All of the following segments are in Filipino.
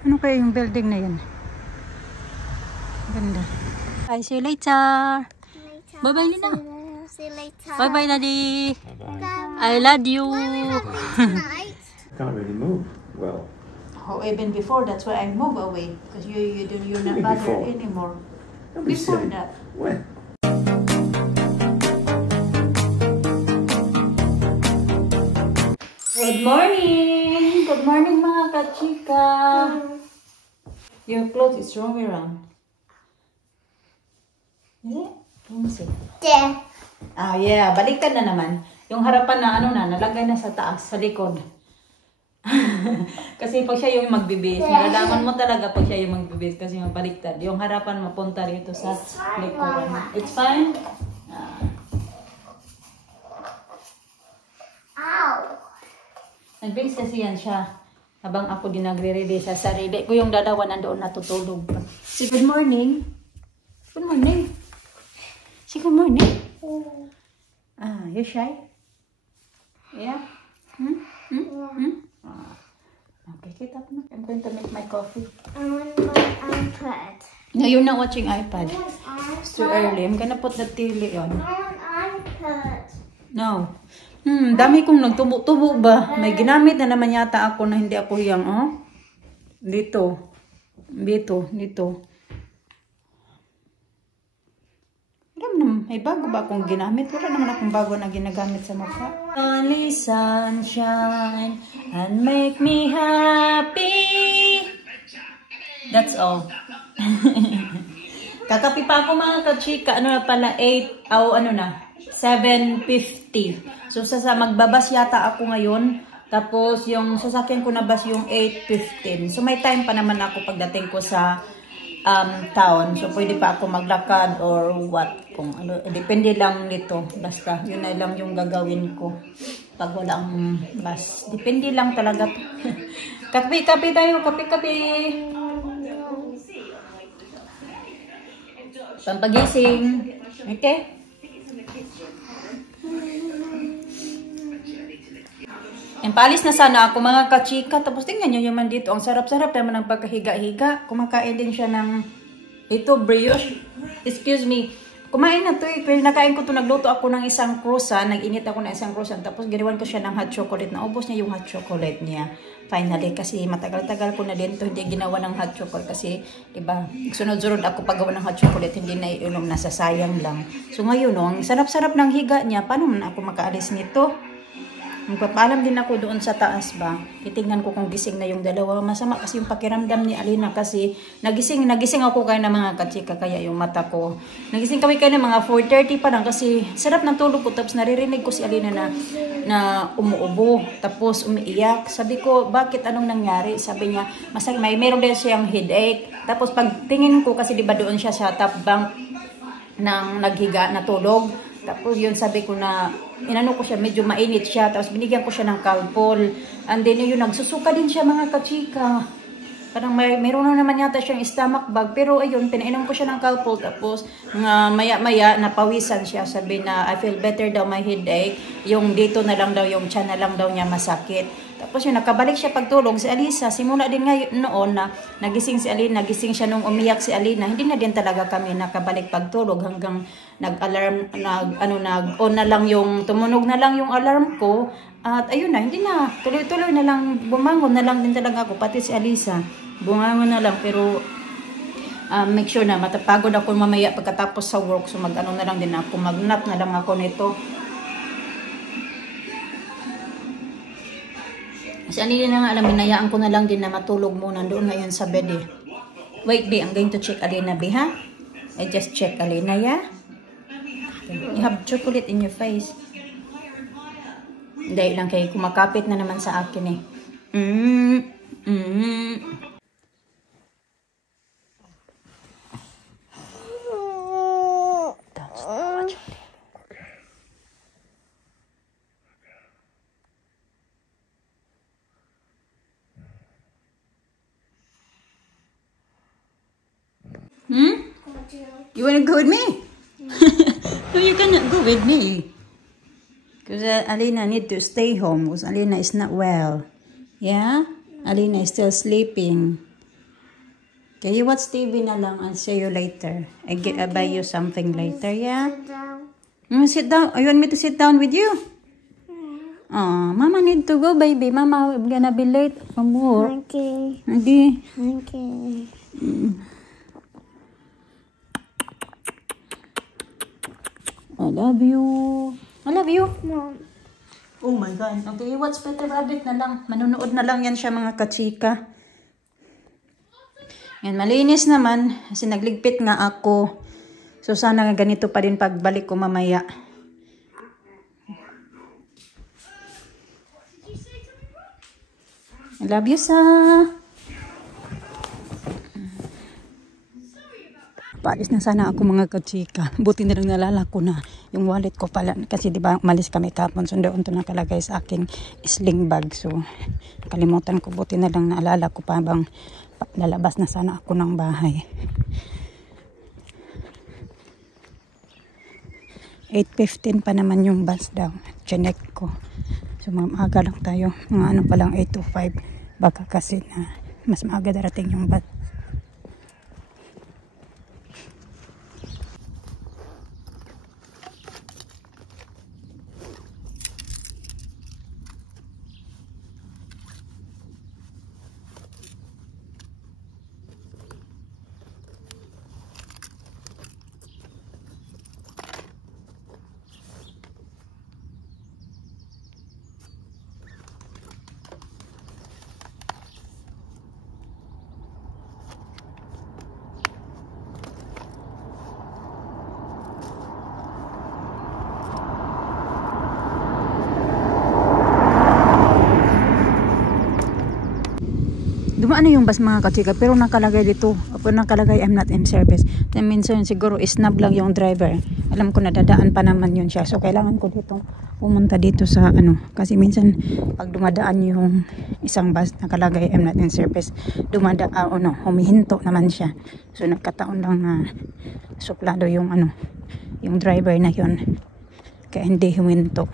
Ano kaya yung building na yan? Ganda. Bye, see you later. Bye-bye, Lina. See you later. Bye-bye, Daddy. Bye. I love you. Tonight. Can't really move well. Oh, even before, that's why I move away. Because you're not Even bothered before? anymore. Don't be Before silly. that. When? Good morning! Good morning mga kachika! Your clothes is wrong around. Is it? Let me see. Yeah. Ah, yeah. Baliktad na naman. Yung harapan na nalagay na sa taas, sa likod. Kasi pag siya yung magbibis, malalaman mo talaga pag siya yung magbibis kasi yung baliktad. Yung harapan mapunta rito sa likod. It's fine? Ow. Nag-base kasi yan siya. Habang ako din nagre-ready sa sarili ko, yung dalawa nandoon natutulog pa. Say good morning. Good morning. Say good morning. Ah, you shy? Yeah? Okay, get up na. I'm going to make my coffee. I want my iPad. No, you're not watching iPad. I want It's too early. I'm gonna put the TV on. iPad. No. Dami kong nagtubo-tubo ba? May ginamit na naman yata ako na hindi ako hiyang, oh. Dito. May bago ba akong ginamit? Wala naman akong bago na ginagamit sa mukha. Only sunshine and make me happy. That's all. Kakapi pa ako mga kachika. Ano na pala? 7:50. So magbabas yata ako ngayon. Tapos yung sasakyan ko na bus yung 8:15. So may time pa naman ako pagdating ko sa town. So pwede pa ako maglakad or what. Kung ano, depende lang nito. Basta yun na lang yung gagawin ko pag walang bus. Depende lang talaga. Kape tayo. Kape. Pampagising. Okay? Paalis na sana ako mga kachika. Tapos tingnan nyo naman dito. Ang sarap-sarap naman ng pagkahiga-higa. Kumakain din siya ng ito, brioche. Excuse me. Kumain na to eh. Pero nakain ko to. Nagluto ako ng isang croissant. Nag-init ako ng isang croissant. Tapos ginawan ko siya ng hot chocolate. Naubos niya yung hot chocolate niya. Finally. Kasi matagal-tagal ko na din to. Hindi ginawa ng hot chocolate. Kasi, diba, sunod-sunod ako paggawa ng hot chocolate. Hindi na iunom. Nasasayang lang. So ngayon, no, ang sarap-sarap ng higa niya. Paano man ako makaalis nito? Magpapaalam din ako doon sa taas ba. Titingnan ko kung gising na yung dalawa. Masama kasi yung pakiramdam ni Alina kasi nagising ako kayo ng mga kachika kaya yung mata ko. Nagising kami kayo ng mga 4:30 pa lang kasi sarap ng tulog ko. Tapos naririnig ko si Alina na umuubo. Tapos umiiyak. Sabi ko, bakit anong nangyari? Sabi niya, meron din siyang headache. Tapos pagtingin ko kasi diba doon siya sa top bunk ng naghiga na tulog. Tapos yun sabi ko na inano ko siya, medyo mainit siya. Tapos binigyan ko siya ng Calpol. And then yun, nagsusuka din siya mga kachika. Parang mayroon na naman yata siyang stomach bug. Pero ayun, pinainom ko siya ng Calpol. Tapos maya-maya napawisan siya. Sabi na I feel better daw my headache. Yung dito na lang daw, yung tiyan na lang daw niya masakit. Tapos yun, nakabalik siya pagtulog. Si Alisa, simula din ngayon noon na nagising si Alina, nagising siya nung umiyak si Alina. Hindi na din talaga kami nakabalik pagtulog hanggang nag-alarm, nag-on na lang yung, tumunog na lang yung alarm ko. At ayun na, hindi na, tuloy-tuloy na lang, bumangon na lang din talaga ako, pati si Alisa. Bumangon na lang, pero make sure na matapagod ako mamaya pagkatapos sa work. So mag-ano na lang din ako, mag-nap na lang ako nito. Kasi Alina na nga alam, binayaan ko na lang din na matulog muna doon ngayon sa bed eh. Wait, B, I'm going to check Alina, B, ha? I just check Alina, yeah? You have chocolate in your face. Dahil lang kayo, kumakapit na naman sa akin eh. You wanna go with me? No, you cannot go with me. Because Alina need to stay home because Alina is not well. Yeah? Alina is still sleeping. Okay, you watch TV na lang. I'll see you later. I'll buy you something later, yeah? Sit down. You sit down? You want me to sit down with you? Oh, Mama need to go, baby. Mama gonna be late from work. Okay. Okay. Okay. I love you. I love you. Mom. Oh my God. Okay, watch Peter Rabbit na lang. Manunood na lang yan siya, mga kachika. Yan, malinis naman. Kasi nagligpit nga ako. So, sana nga ganito pa din pagbalik ko mamaya. I love you, sa. Paalis na sana ako, mga kachika. Buti na lang nalala ko na yung wallet ko pala. Kasi diba malis kami kapon. So doon to nakalagay sa aking sling bag. So kalimutan ko. Buti na lang naalala ko pa bang lalabas na sana ako ng bahay. 8:15 pa naman yung bus daw. Chinek ko. So maaga lang tayo. Mga ano pa lang 8 to 5. Baka kasi na mas maaga darating yung bus. Dumaan na yung bus, mga kachika, pero nakalagay dito. Nakalagay I'm not in service. Then minsan siguro isnab lang yung driver. Alam ko na dadaan pa naman yun siya. So kailangan ko dito pumunta dito sa ano. Kasi minsan pag dumadaan yung isang bus nakalagay I'm not in service, humihinto naman siya. So nagkataon lang na suplado yung ano, yung driver na yun. Kaya hindi huminto.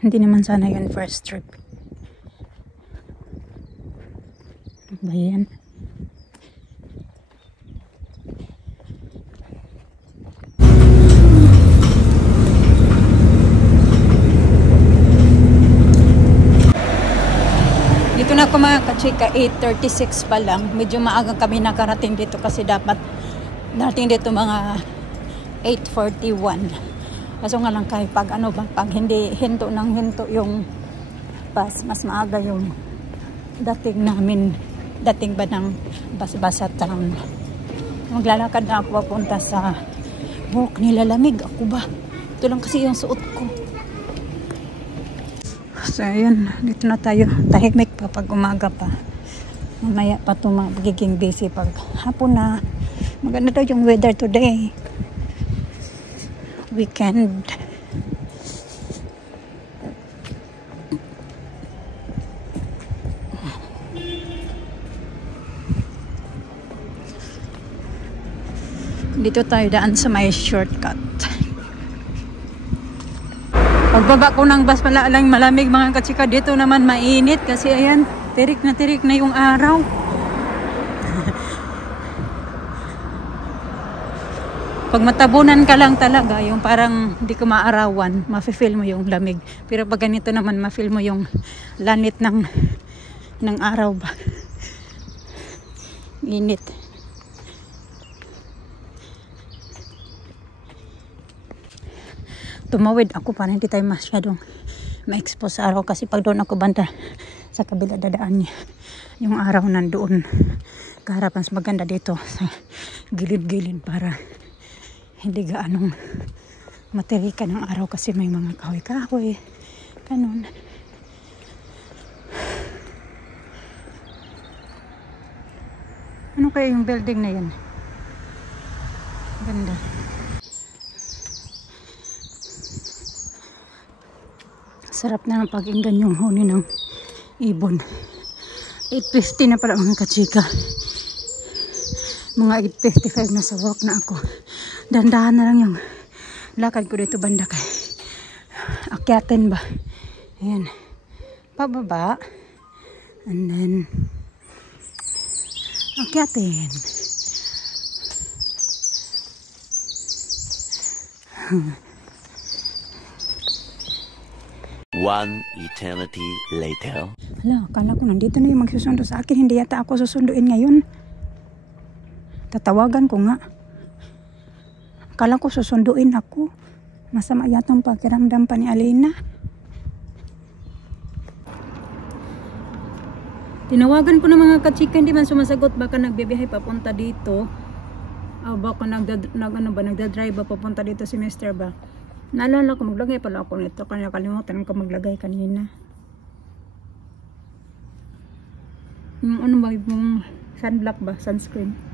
Hindi naman sana yun first trip. Ba yan? Dito na ako, mga kachika, 8:36 pa lang. Medyo maagang kami nakarating dito kasi dapat dating dito mga 8:41. Kaso nga lang kahit pag hindi hinto ng hinto yung bus, mas maaga yung dating ba ng bus sa town. Maglalakad na ako papunta sa work. Nilalamig ako ba? Ito lang kasi yung suot ko. So ayun, dito na tayo. Tahimik pa pag umaga pa. Mamaya pa ito magiging busy pag hapon na. Maganda daw yung weather today. Weekend. Dito tayo daan sa may shortcut. Pagbaba ko ng bus pala lang malamig, mga kachika. Dito naman mainit kasi ayan, tirik na yung araw. Pag matabunan ka lang talaga, yung parang hindi ko maarawan, mafe-feel mo yung lamig. Pero pag ganito naman, ma-feel mo yung lanit ng araw ba. Init. Tumawid ako para hindi tayo masyadong ma-expose sa araw. Kasi pag doon ako banda sa kabila dadaan niya, yung araw nandoon. Kaharapan, mas maganda dito sa gilid-gilid para hindi gaanong materika ng araw kasi may mga kahoy-kahoy. Ganun. Ano kaya yung building na yan? Ganda. Sarap na ng pakinggan yung huni ng ibon. 8:50 na pala, mga kachika. Mga 8:55 na sa work na ako. Dandahan na lang yung lakad ko dito banda kay akyatin ba. Ayan. Pababa. And then akyatin. One eternity later. Hala, akala ko nandito na yung magsusundo sa akin. Hindi yata ako susunduin ngayon. Tatawagan ko nga. Akala ko susunduin ako. Masama yata ang pakiramdam pa ni Alina. Tinawagan ko ng mga kachika, hindi man sumasagot. Baka nagbibiyahe papunta dito. Baka nagdadrive ba papunta dito si Mr. ba. Naalala ko, maglagay pala ako nito. Kaya kalimutan ko maglagay kanina. Ano ba yung sunblock ba? Sunscreen.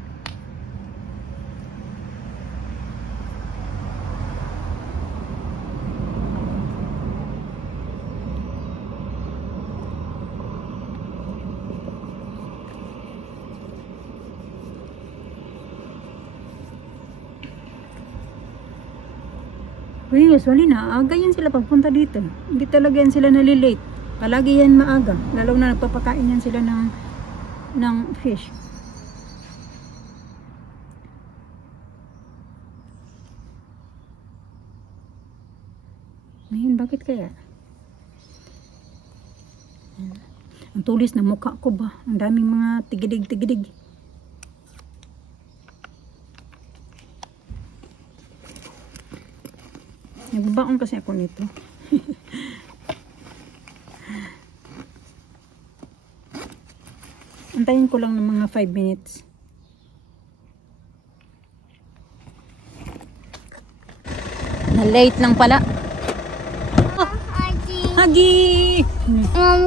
Usually aga yan sila pagpunta dito. Hindi talaga yan sila nalilate. Palagi yan maaga. Lalo na nagpapakain yan sila ng fish. Ngayon, bakit kaya? Ang tulis na mukha ko ba? Ang daming mga tigidig-tigidig. Nagbaon kasi ako nito. Antayin ko lang ng mga 5 minutes. Na-late lang pala. Oh, Huggy!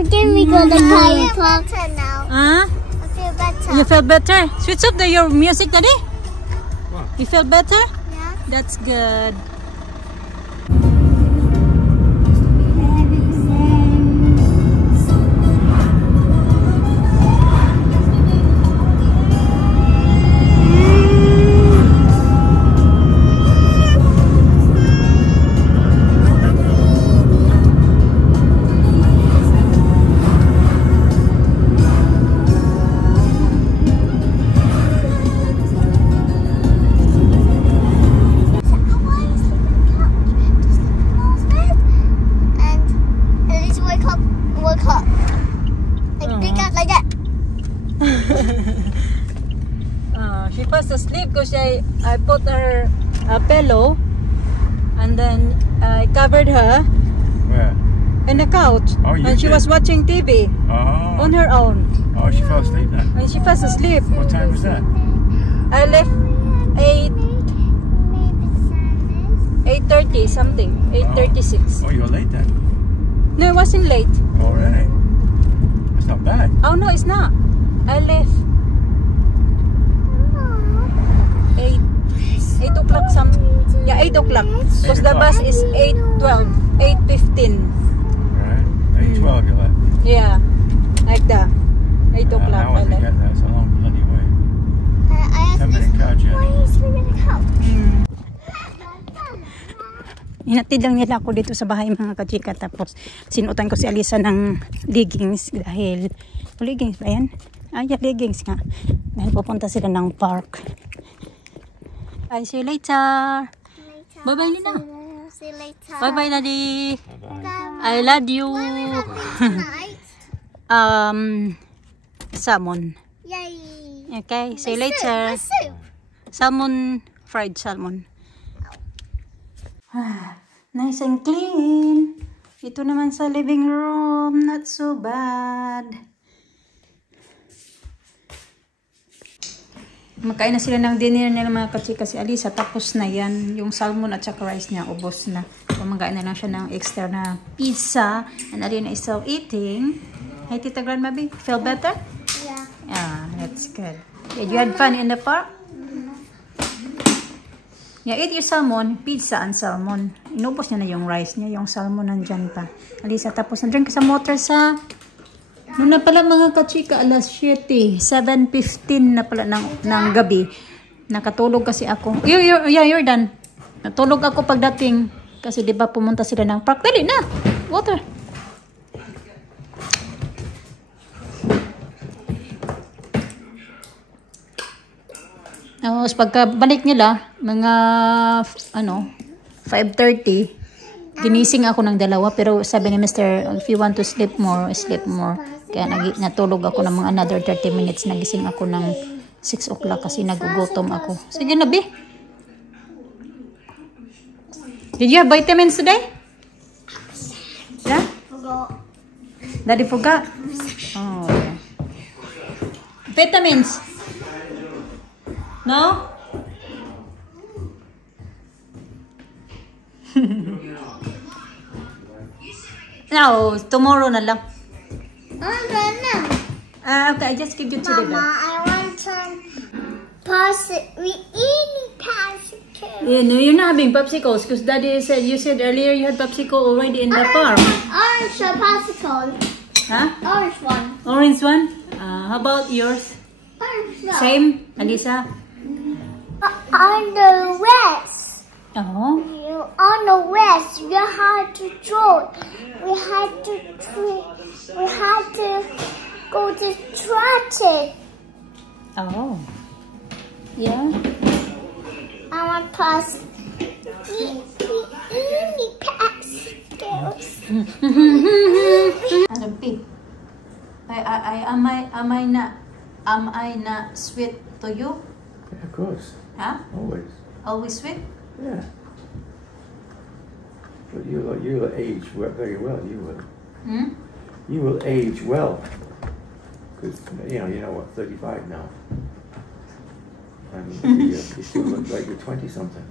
Can we go to Pine Park now? Huh? I feel better. You feel better? Switch up your music, Daddy. What? You feel better? Yeah. That's good. She fast asleep because I put her a pillow and then I covered her Where? in the couch. Oh, you and she did? was watching TV Oh. on her own. Oh, she fell asleep then. And she fast asleep. What time was that? I left 8:30 something. 8:36. Oh, you were late then. No, it wasn't late. Oh, really? That's not bad. Oh no, it's not. I left 8 o'clock some. Yeah, 8 o'clock. Because the bus is 8:12, 8:15. Right. 8:12 you left. Yeah, like that. 8 o'clock Now I I left. forget that. It's a long bloody way. I asked 10-minute car why journey. are you sleeping in the couch? Inatid lang nila ako dito sa bahay mga kachika. Tapos sinutan ko si Alisa ng leggings dahil leggings ba yan? Yeah, leggings nga. Dahil pupunta sila ng park. Bye, see you later. Bye bye Lina. See you later. Bye bye Daddy. Bye. I love you. Tonight. Salmon. Yay. Okay, see you later. Soup. Salmon, fried salmon. Nice and clean. Ito naman sa living room. Not so bad. Makain na sila ng dinner nila mga kachika si Alisa. Tapos na yan. Yung salmon at saka rice niya. Ubos na. Kumakain na lang siya ng extra na pizza. And Alina is still eating. Hey, Tita Grandma B, feel better? Yeah. Yeah, that's good. Did you had fun in the park? Yeah, eat your salmon, pizza and salmon. Inubos niya na yung rice niya, yung salmon nandyan pa. Alisa, tapos nandyan ka sa motor sa... Noon na pala mga kachika, alas 7, 7:15 na pala ng gabi. Nakatulog kasi ako. You're done. Natulog ako pagdating. Kasi di ba pumunta sila ng park. Dali na! Water. Tapos pagkabalik nila, mga 5:30, ginising ako ng dalawa. Pero sabi ni Mr., if you want to sleep more, sleep more. Kaya natulog ako ng mga another 30 minutes. Nagising ako ng 6 o'clock kasi nagugutom ako. Sige na, B. Did you have vitamins today? Yeah? Forgot. Daddy forgot? Oh, yeah. Vitamins? No? No, tomorrow na lang. Okay, I just give you to the Mama, I want some we eating popsicles. Yeah, no, you're not having popsicles because Daddy said you said earlier you had popsicle already in the farm. Orange popsicle. Huh? Orange one. Orange one? How about yours? Orange one. Same, Alisa? On the west. Oh. On the west, we had to draw. We had to go to trotted. Oh. Yeah. I want past eat popsicles. Ano, P? Am I not sweet to you? Yeah, of course. Huh? Always. Always sweet? Yeah. But you'll age very well. You will. Hmm? You will age well. Because you know what? 35 now. I mean, you still look like you're 20-something.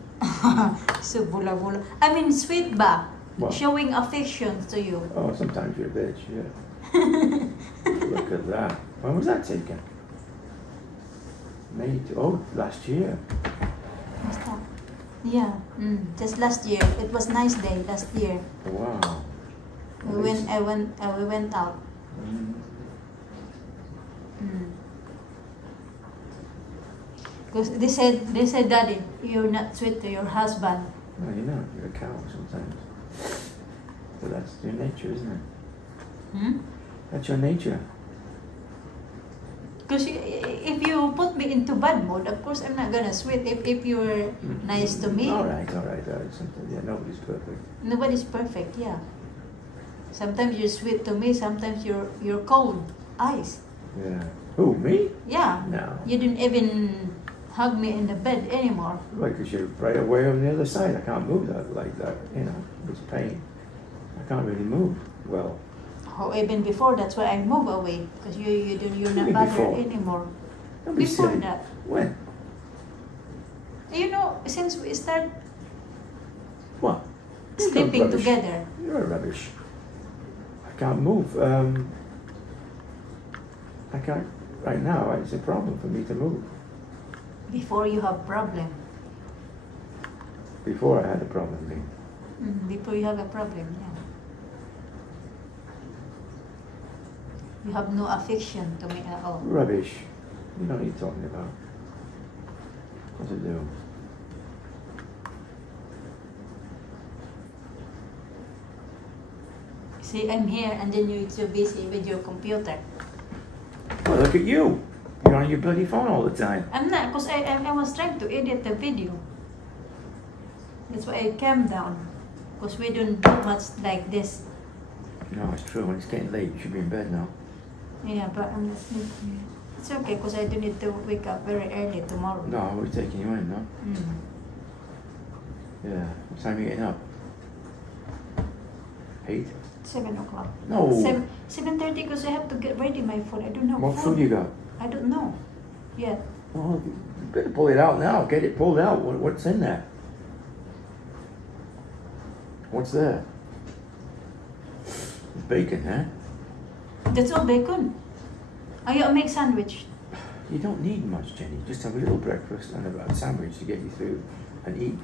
So bula-bula. I mean, sweet ba? What? Showing affection to you. Oh, sometimes you're a bitch. Yeah. Look at that. When was that taken? Last year. What's that? Yeah, just last year. It was nice day last year. Wow. We went out. Because they said, Daddy, you're not sweet to your husband. No, you're not. You're a cow sometimes. But that's your nature, isn't it? Hmm? That's your nature. Because if you put me into bad mood, of course I'm not gonna sweet. If you're nice to me. All right. Sometimes, yeah, nobody's perfect. Nobody's perfect, yeah. Sometimes you're sweet to me, sometimes you're cold. Ice. Yeah. Who, me? Yeah. No. You didn't even hug me in the bed anymore. Right, because you're right away on the other side. I can't move that like that. It's pain. I can't really move well. Oh, even before, that's why I move away. Because you're not mean bothered before? anymore. Don't be Before silly. that. When? You know, since we start What? You're sleeping rubbish. together. You're rubbish. I can't move. I can't. Right now, it's a problem for me to move. Before you have problem. Before I had a problem, me. Before you have a problem, yeah. You have no affection to me at all. Rubbish. You know what you're talking about. What's it do? See, I'm here and then you're so busy with your computer. Well, look at you. You're on your bloody phone all the time. I'm not, because I was trying to edit the video. That's why I calmed down. Because we don't do much like this. No, it's true. When it's getting late, you should be in bed now. Yeah, but it's okay because I don't need to wake up very early tomorrow. No, we're taking you in, no? Yeah. What time are you getting up? 8? 7 o'clock. No. 7:30 because I have to get ready my food. I don't have What food you got? I don't know yet. Well, you better pull it out now. Get it pulled out. What's in there? What's there? Bacon, huh? That's all bacon. I'll make sandwich. You don't need much, Jenny. Just have a little breakfast and a sandwich to get you through and eat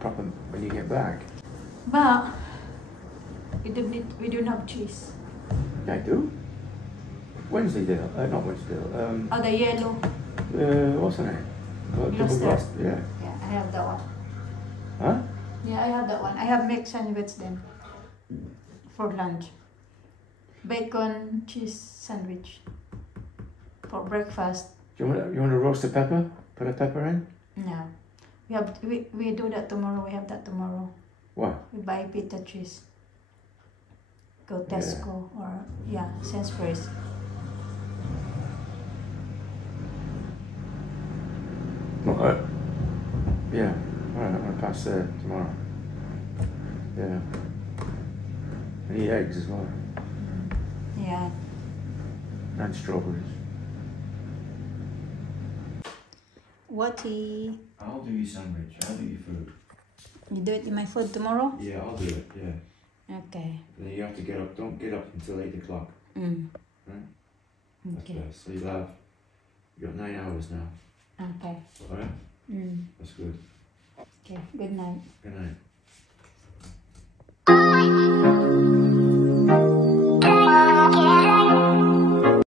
proper when you get back. But we don't have cheese. I do. Wednesday, not Wednesday. Oh, the yellow. What's her name? Double Gloucester. Gloucester, yeah. Yeah, I have that one. Huh? Yeah, I have that one. I have mixed sandwich then for lunch. Bacon cheese sandwich for breakfast. You want to roast a pepper? Put a pepper in? No, we do that tomorrow. We have that tomorrow. What? We buy pita cheese. Go Tesco or Sainsbury's. Well, yeah. All right, I'm gonna pass there tomorrow. Yeah. I need eggs as well, Yeah. and strawberries. Whatty? I'll do your sandwich. I'll do your food. You do it in my food tomorrow? Yeah, I'll do it. Yeah. Okay. Then you have to get up. Don't get up until 8 o'clock. Mm. Right? That's Okay. best. So you got 9 hours now. Okay. All right. Mm. That's good. Okay. Good night. Good night.